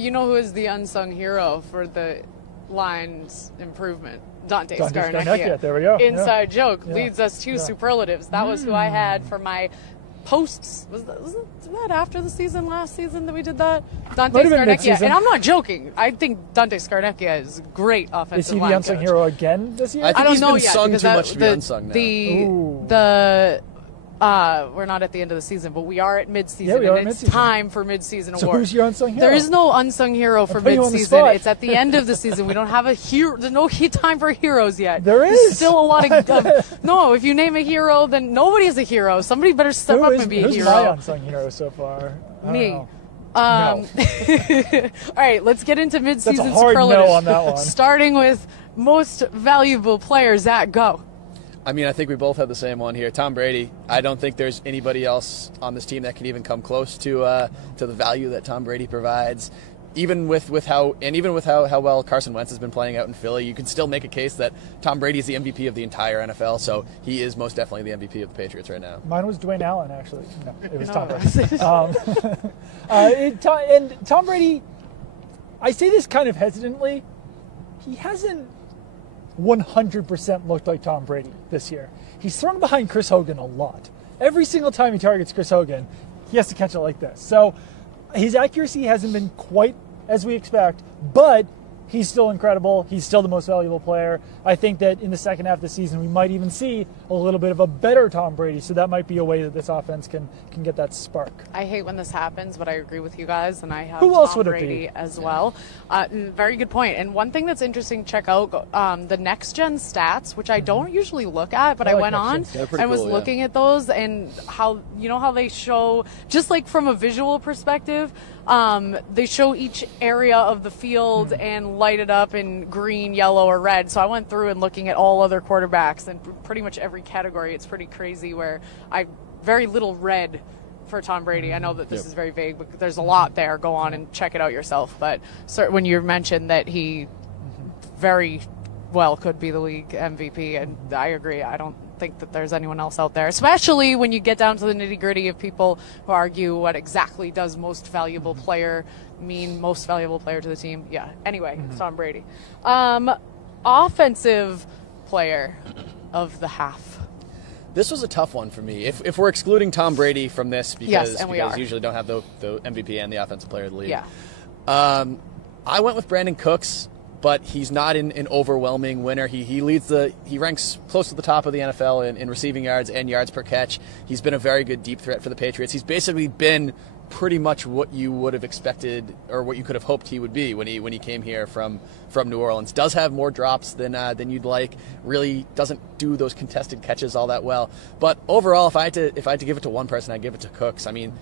You know who is the unsung hero for the line's improvement? Dante Scarnecchia. There we go. Inside joke leads us to superlatives. That was who I had for my posts. Was that after the season, last season that we did that? Dante Scarnecchia. And I'm not joking. I think Dante Scarnecchia is great offensive line coach. Is he the unsung hero again this year? I think don't know he's been yet, sung too much to be unsung now. We're not at the end of the season, but we are at midseason, and it's midseason. Time for midseason award. So who's your unsung hero? There is no unsung hero for midseason. It's at the end of the season. We don't have a hero. There's no time for heroes yet. There is. There's still a lot of no. If you name a hero, then nobody's a hero. Somebody better step up and be a hero. Who's my unsung hero so far? Me. No. All right, let's get into midseason That's a hard superlatives. no on that one. Starting with most valuable player. Zach, go. I mean, I think we both have the same one here. Tom Brady. I don't think there's anybody else on this team that can even come close to the value that Tom Brady provides. Even with how well Carson Wentz has been playing out in Philly, you can still make a case that Tom Brady is the MVP of the entire NFL. So he is most definitely the MVP of the Patriots right now. Mine was Dwayne Allen, actually. No, it was Tom Brady. And Tom Brady, I say this kind of hesitantly, he hasn't 100% looked like Tom Brady this year. He's thrown behind Chris Hogan a lot. Every single time he targets Chris Hogan, he has to catch it like this. So his accuracy hasn't been quite as we expect, but he's still incredible. He's still the most valuable player. I think that in the second half of the season, we might even see a little bit of a better Tom Brady, so that might be a way that this offense can get that spark. I hate when this happens, but I agree with you guys, and I have Who else Tom would it Brady be? as well. Very good point. And one thing that's interesting to check out, the next-gen stats, which I don't usually look at, but I went on and was looking at those, and how they show, just like from a visual perspective, they show each area of the field and light it up in green, yellow, or red. So I went through and looking at all other quarterbacks and pretty much every category. It's pretty crazy where very little red for Tom Brady. I know that this is very vague, but there's a lot there. Go on and check it out yourself. But when you mentioned that he very well could be the league MVP, and I agree. I don't think that there's anyone else out there, especially when you get down to the nitty-gritty of people who argue what exactly does most valuable player mean, most valuable player to the team. Anyway, it's Tom Brady. Offensive player of the half. This was a tough one for me. If we're excluding Tom Brady from this because we are. usually don't have the MVP and the offensive player of the league. I went with Brandon Cooks, but he's not an overwhelming winner. He ranks close to the top of the NFL in receiving yards and yards per catch. He's been a very good deep threat for the Patriots. He's basically been pretty much what you would have expected or what you could have hoped he would be when he came here from New Orleans. Does have more drops than you'd like. Really doesn't do those contested catches all that well. But overall, if I had to give it to one person, I'd give it to Cooks. I mean,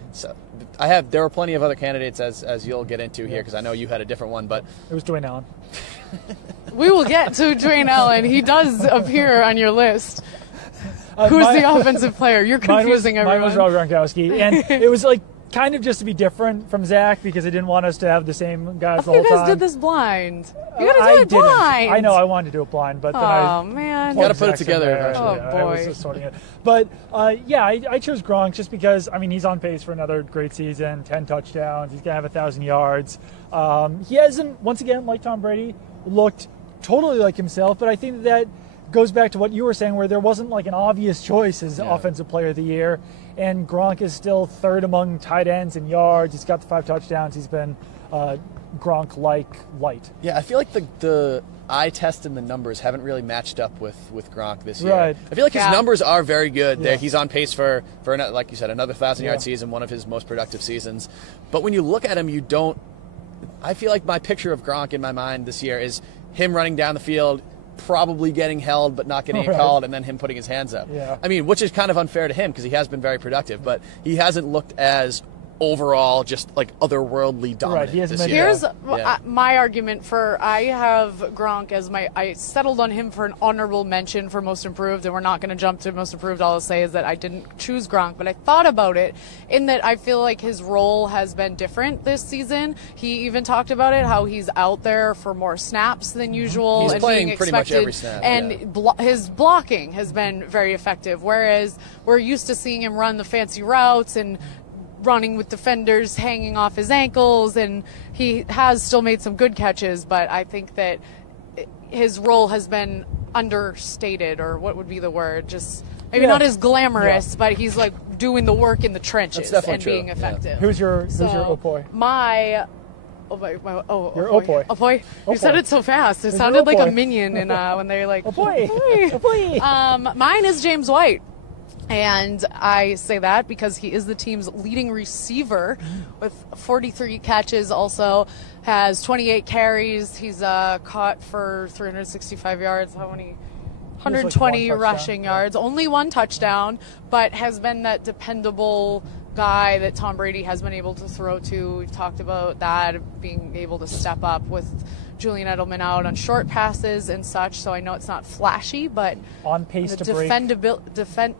there were plenty of other candidates as you'll get into here because I know you had a different one, but it was Dwayne Allen. We will get to Dwayne Allen. He does appear on your list. Who's the offensive player? You're confusing everyone. Mine was Rob Gronkowski, and it was like kind of just to be different from Zach because I didn't want us to have the same guys the whole time. You guys did this blind. You gotta do it blind. I know I wanted to do it blind, but then man, you gotta put it together eventually. Oh boy, I was just sorting it. But I chose Gronk just because he's on pace for another great season, 10 touchdowns. He's gonna have 1,000 yards. He hasn't, once again, like Tom Brady, looked totally like himself, but I think that goes back to what you were saying, where there wasn't like an obvious choice as offensive player of the year. And Gronk is still third among tight ends in yards. He's got the 5 touchdowns. He's been Gronk-like light. Yeah, I feel like the eye test and the numbers haven't really matched up with Gronk this year. Right. I feel like his numbers are very good. Yeah. He's on pace for like you said, another 1,000-yard season, one of his most productive seasons. But when you look at him, I feel like my picture of Gronk in my mind this year is him running down the field, probably getting held but not getting it called, and then him putting his hands up. Yeah. I mean, which is kind of unfair to him because he has been very productive, but he hasn't looked as overall just like otherworldly dominant this year. Here's my argument for I have Gronk as I settled on him for an honorable mention for most improved, and we're not going to jump to most improved. All I'll say is that I didn't choose Gronk, but I thought about it in that I feel like his role has been different this season. He even talked about it, how he's out there for more snaps than usual. He's and playing being pretty much every snap. And his blocking has been very effective, whereas we're used to seeing him run the fancy routes and running with defenders hanging off his ankles, and he has still made some good catches, but I think that his role has been understated, or what would be the word? Just maybe not as glamorous, but he's like doing the work in the trenches and being effective. Who's your Opoy? Your Opoy. Opoy. You said it so fast. It sounded like a minion in, when they're like, Opoy. Opoy. Mine is James White. And I say that because he is the team's leading receiver with 43 catches, also has 28 carries. He's caught for 365 yards. How many? 120 rushing yards. Only one touchdown, but has been that dependable guy that Tom Brady has been able to throw to. We've talked about that, being able to step up with Julian Edelman out on short passes and such, so I know it's not flashy, but on pace to break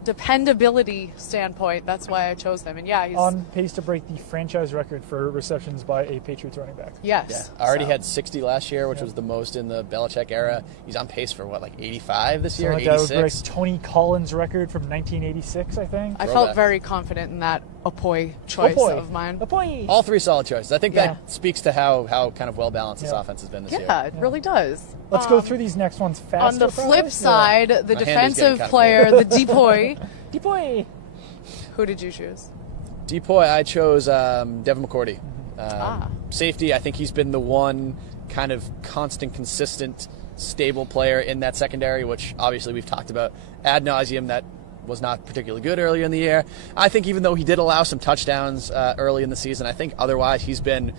dependability standpoint, that's why I chose him. And he's on pace to break the franchise record for receptions by a Patriots running back. Yes. Yeah. Already had 60 last year, which was the most in the Belichick era. He's on pace for 85 this year, 86? That was Tony Collins' record from 1986, I think. I felt very confident in that Opoy choice of mine. Opoy. All three solid choices. I think that speaks to how kind of well-balanced this offense has been this year. Yeah, it really does. Let's go through these next ones fast. On the flip side, the defensive player, the Depoy. Depoy. Who did you choose? Depoy, I chose Devin McCourty. Safety, I think he's been the one kind of constant, consistent, stable player in that secondary, which obviously we've talked about ad nauseum. That was not particularly good earlier in the year. I think even though he did allow some touchdowns early in the season, I think otherwise he's been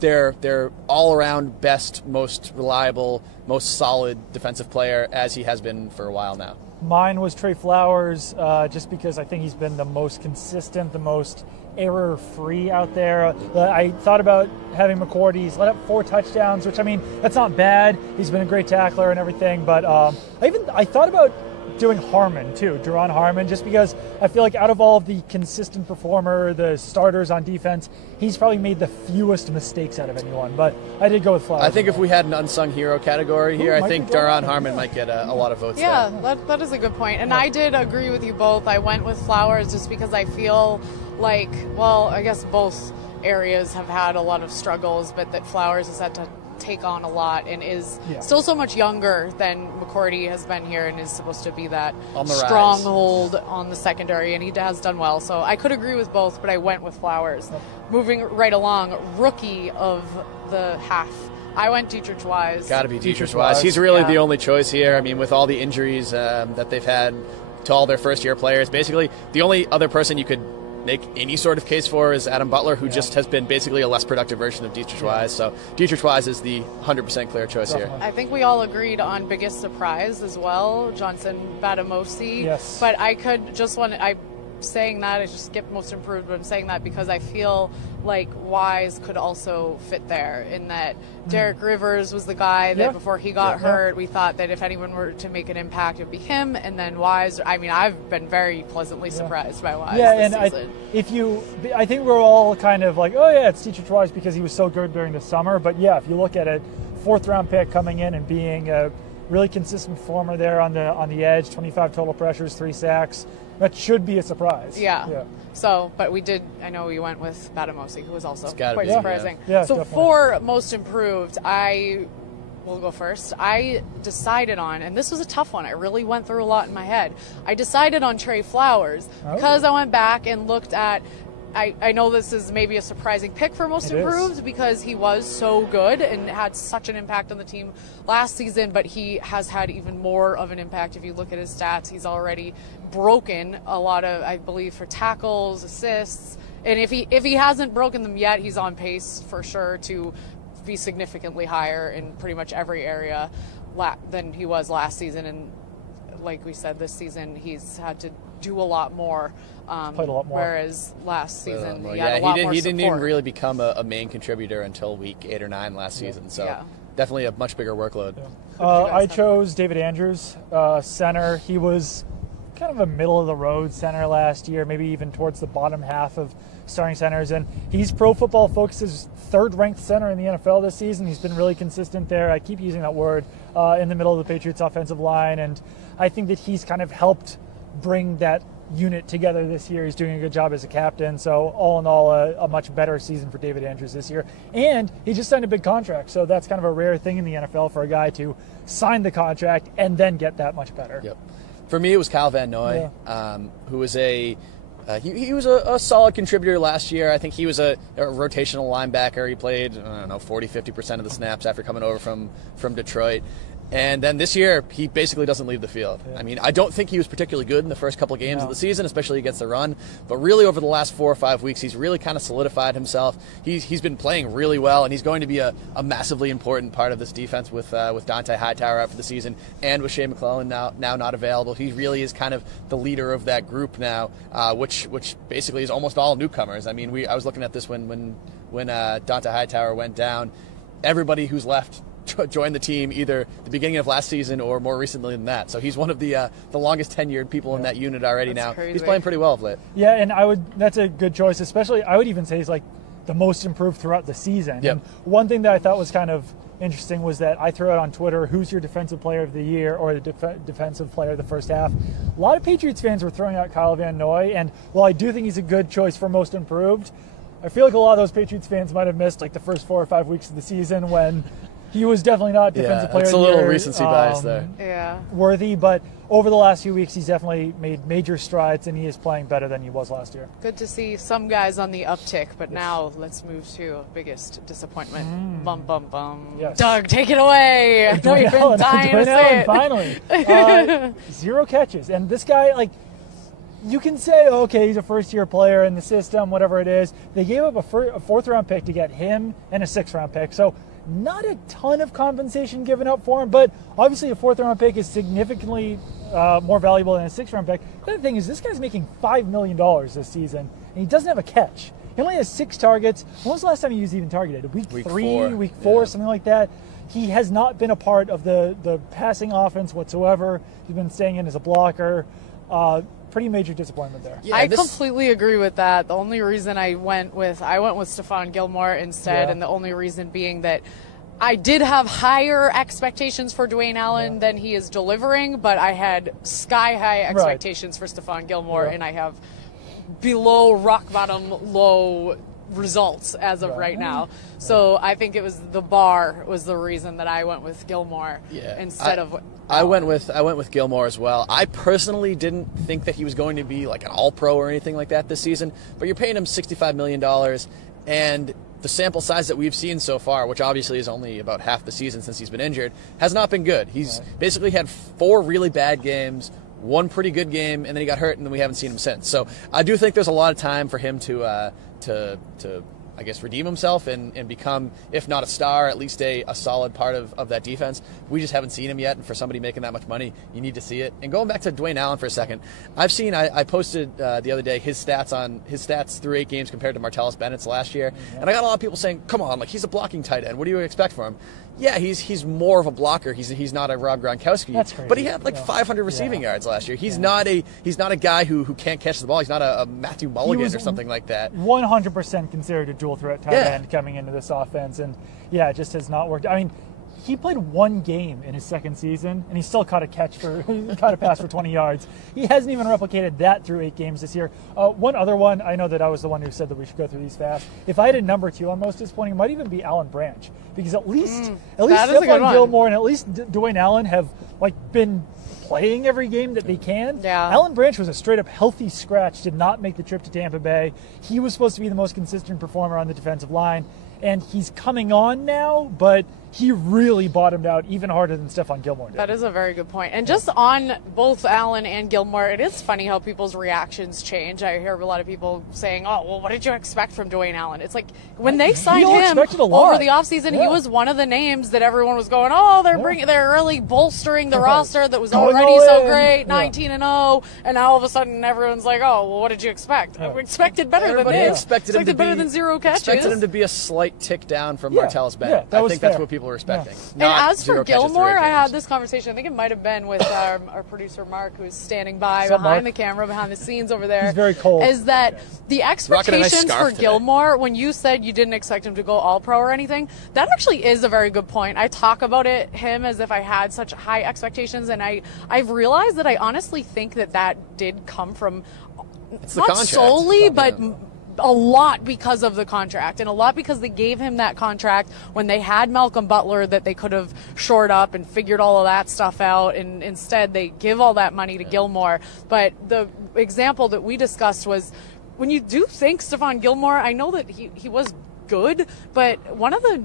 their all-around best, most reliable, most solid defensive player, as he has been for a while now. Mine was Trey Flowers, just because I think he's been the most consistent, the most error-free out there. I thought about having McCourty. He's let up 4 touchdowns, which, I mean, that's not bad. He's been a great tackler and everything, but I thought about doing Harmon too, Duron Harmon, just because I feel like out of all of the consistent performer, the starters on defense, he's probably made the fewest mistakes out of anyone. But I did go with Flowers. I think if we had an unsung hero category here, I think Duron Harmon might get a lot of votes there. Yeah, that is a good point. And I did agree with you both. I went with Flowers just because I feel like, well, I guess both areas have had a lot of struggles, but that Flowers has had to take on a lot and is still so much younger than McCourty has been here and is supposed to be that stronghold on the secondary, and he has done well. So I could agree with both, but I went with Flowers. Moving right along, rookie of the half. I went Dietrich Wise. Got to be Dietrich Wise. He's really the only choice here. I mean, with all the injuries that they've had to all their first-year players, basically the only other person you could make any sort of case for is Adam Butler, who just has been basically a less productive version of Dietrich Wise. So Dietrich Wise is the 100% clear choice here. I think we all agreed on biggest surprise as well, Johnson Batamosi. Yes. But I could just saying that, I just skipped most improved, but I'm saying that because I feel like Wise could also fit there, in that Derek Rivers was the guy that before he got hurt, we thought that if anyone were to make an impact, it would be him, and then Wise. I mean, I've been very pleasantly surprised by Wise this season. I think we're all kind of like, oh yeah, it's Dietrich Wise because he was so good during the summer, but yeah, if you look at it, 4th round pick coming in and being a really consistent performer there on the edge, 25 total pressures, 3 sacks. That should be a surprise. Yeah. So, but I know we went with Batamosi, who was also quite surprising. Yeah, so definitely. For most improved, I will go first. I decided on, and this was a tough one. I really went through a lot in my head. I decided on Trey Flowers because I went back and looked at, I know this is maybe a surprising pick for most improved because he was so good and had such an impact on the team last season, but he has had even more of an impact. If you look at his stats, he's already broken a lot of, I believe, for tackles, assists, and if he hasn't broken them yet, he's on pace for sure to be significantly higher in pretty much every area than he was last season. And like we said, this season he's had to do a lot more. Played a lot more. Whereas last season he had a lot more he didn't even support. really become a main contributor until week 8 or 9 last season. So definitely a much bigger workload. I chose David Andrews, center. He was kind of a middle-of-the-road center last year, maybe even towards the bottom half of starting centers. And he's Pro Football Focus's 3rd-ranked center in the NFL this season. He's been really consistent there. I keep using that word in the middle of the Patriots offensive line. And I think that he's kind of helped bring that unit together this year. He's doing a good job as a captain. So all in all, a much better season for David Andrews this year. And he just signed a big contract. So that's kind of a rare thing in the NFL for a guy to sign the contract and then get that much better. Yep. For me, it was Kyle Van Noy, who was he was a solid contributor last year. I think he was a rotational linebacker. He played, 40, 50% of the snaps after coming over from Detroit. And then this year, he basically doesn't leave the field. Yeah. I mean, I don't think he was particularly good in the first couple of games of the season, especially against the run. But really, over the last 4 or 5 weeks, he's really kind of solidified himself. He's been playing really well, and he's going to be a massively important part of this defense with Dante Hightower out for the season and with Shea McClellan now not available. He really is kind of the leader of that group now, which basically is almost all newcomers. I mean, I was looking at this when Dante Hightower went down. Everybody who's left joined the team either the beginning of last season or more recently than that. So he's one of the longest tenured people in that unit already. That's now. Crazy. He's playing pretty well of late. Yeah, and that's a good choice, especially I would even say he's like the most improved throughout the season. Yep. And one thing that I thought was kind of interesting was that I threw out on Twitter, who's your defensive player of the year or the defensive player of the first half. A lot of Patriots fans were throwing out Kyle Van Noy, and while I do think he's a good choice for most improved, I feel like a lot of those Patriots fans might have missed like the first 4 or 5 weeks of the season when he was definitely not defensive player of the year. It's a little recency bias there. Worthy, but over the last few weeks, he's definitely made major strides, and he is playing better than he was last year. Good to see some guys on the uptick, but now let's move to biggest disappointment. Bum, bum, bum. Yes. Doug, take it away. I know you've been dying to say it. Finally. 0 catches. And this guy, like, you can say, okay, he's a first-year player in the system, whatever it is. They gave up a 4th-round pick to get him and a 6th-round pick. So not a ton of compensation given up for him, but obviously a 4th-round pick is significantly more valuable than a 6th-round pick. The other thing is this guy's making $5 million this season, and he doesn't have a catch. He only has 6 targets. When was the last time he was even targeted? Week 3, week 4, something like that. He has not been a part of the passing offense whatsoever. He's been staying in as a blocker. Pretty major disappointment there. Yeah, I completely agree with that. The only reason I went with Stephon Gilmore instead, and the only reason being that I did have higher expectations for Dwayne Allen than he is delivering, but I had sky-high expectations for Stephon Gilmore, and I have below rock-bottom low results as of right now. So I think it was the bar was the reason that I went with Gilmore instead of I went with Gilmore as well. I personally didn't think that he was going to be like an all-pro or anything like that this season, but you're paying him $65 million, and the sample size that we've seen so far, which obviously is only about half the season since he's been injured, has not been good. He's basically had 4 really bad games, 1 pretty good game, and then he got hurt, and then we haven't seen him since. So I do think there's a lot of time for him to I guess, redeem himself and become, if not a star, at least a solid part of that defense. We just haven't seen him yet, and for somebody making that much money, you need to see it. And going back to Dwayne Allen for a second, I posted the other day his stats through 8 games compared to Martellus Bennett's last year, and I got a lot of people saying, come on, like, he's a blocking tight end. What do you expect from him? Yeah, he's more of a blocker. He's not a Rob Gronkowski. That's crazy. But he had 500 receiving yards last year. He's not a guy who can't catch the ball. He's not a Matthew Mulligan or something like that. 100% considered a dual threat tight end coming into this offense, and it just has not worked. I mean, he played 1 game in his 2nd season, and he still caught a pass for 20 yards. He hasn't even replicated that through 8 games this year. One other one, I know that I was the one who said that we should go through these fast. If I had a number 2 on most disappointing, it might even be Alan Branch, because at least Stephon Gilmore and at least Dwayne Allen have been playing every game that they can. Yeah. Alan Branch was a straight-up healthy scratch, did not make the trip to Tampa Bay. He was supposed to be the most consistent performer on the defensive line, and he's coming on now, but he really bottomed out even harder than Stephon Gilmore did. That is a very good point. And just on both Allen and Gilmore, it is funny how people's reactions change. I hear a lot of people saying, oh, well, what did you expect from Dwayne Allen? It's like when they signed him over the offseason, he was one of the names that everyone was going, oh, they're really bolstering the roster that was already so great, 19-0, and now all of a sudden everyone's like, oh, well, what did you expect? We expected better than this. Expected him to be 0 catches. Expected him to be a slight tick down from Martellus Bennett. That I was think fair. that's what people people are respecting. And as for Gilmore, I had this conversation. I think it might have been with our producer Mark, who's standing by behind the camera, behind the scenes over there. He's very cold. Is that the expectations for Gilmore, when you said you didn't expect him to go all-pro or anything, that actually is a very good point. I talk about him as if I had such high expectations, and I've realized that I honestly think that did come from not solely, but a lot because of the contract, and a lot because they gave him that contract when they had Malcolm Butler that they could have shored up and figured all of that stuff out, and instead they give all that money to Gilmore. But the example that we discussed was when you do think Stephon Gilmore, I know that he was good, but one of the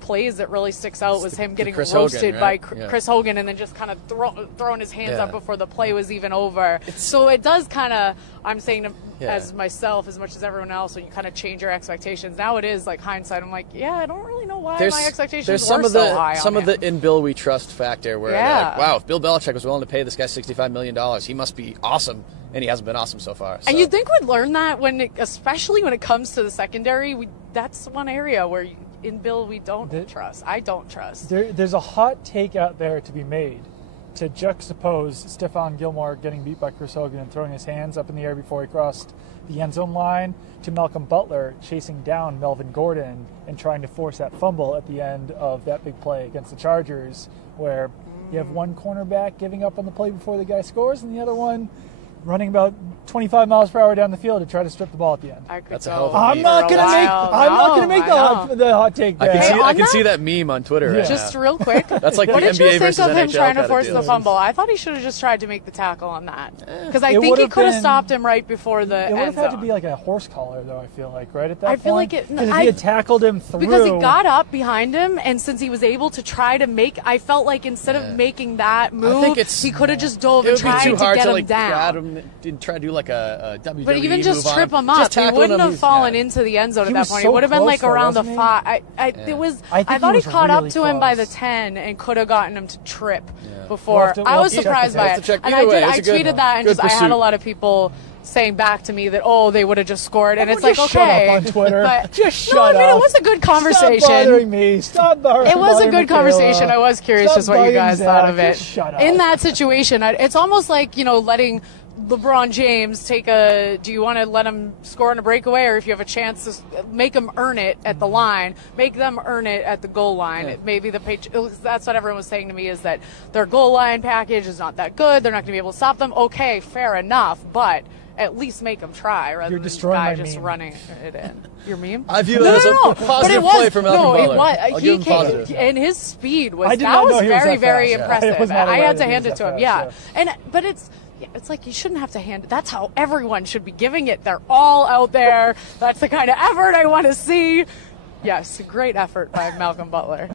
plays that really sticks out was him getting roasted by Chris Hogan, and then just kind of throwing his hands up before the play was even over. So it does kind of, I'm saying as myself as much as everyone else, when you kind of change your expectations. Now it is like hindsight, I'm like, I don't really know why my expectations were so high. Some of the in Bill we trust factor where like, wow, if Bill Belichick was willing to pay this guy $65 million, he must be awesome. And he hasn't been awesome so far. So. And you'd think we'd learn that especially when it comes to the secondary. That's one area where in Bill we don't trust. I don't trust. There's a hot take out there to be made to juxtapose Stephon Gilmore getting beat by Chris Hogan and throwing his hands up in the air before he crossed the end zone line to Malcolm Butler chasing down Melvin Gordon and trying to force that fumble at the end of that big play against the Chargers, where you have one cornerback giving up on the play before the guy scores and the other one running about 25 miles per hour down the field to try to strip the ball at the end. That's a hell of a I'm not gonna make the hot take there. I can see that meme on Twitter right Just now. real quick. That's like what the did you NBA think versus of him NHL trying to kind force of the deal. fumble? I thought he should have just tried to make the tackle on that, because I think he could have stopped him right before the end zone. It would have had to be like a horse collar, though. I feel like right at that point. I feel like it. Because if he had tackled him through, because he got up behind him, and since he was able to try to make, I felt like instead of making that move, he could have just dove and tried to get him down. Didn't try to do like a WWE but even just move trip him up, he wouldn't have fallen into the end zone at that point. He would have been like around the 5. I thought he caught up to him by the 10 and could have gotten him to trip before. I was surprised by it, and I tweeted that, and I had a lot of people saying back to me that they would have just scored, and it's like, okay, shut up on Twitter. But, just shut up. It was a good conversation. Stop bothering me. Stop bothering me. It was a good conversation. I was curious just what you guys thought of it. Just shut up. In that situation, it's almost like letting LeBron James do you want to let him score on a breakaway, or if you have a chance to make him earn it at the line, make them earn it at the goal line? Yeah. Maybe the Patriots, that's what everyone was saying to me, is that their goal line package is not that good. They're not going to be able to stop them. Okay, fair enough, but at least make them try rather than the guy just running it in. Your meme? I view that as a positive play from Malcolm Butler. He came, and his speed was very, very impressive. I had to hand it to him. Yeah. But it's like you shouldn't have to hand it. That's how everyone should be giving it. They're all out there. That's the kind of effort I want to see. Yes, great effort by Malcolm Butler.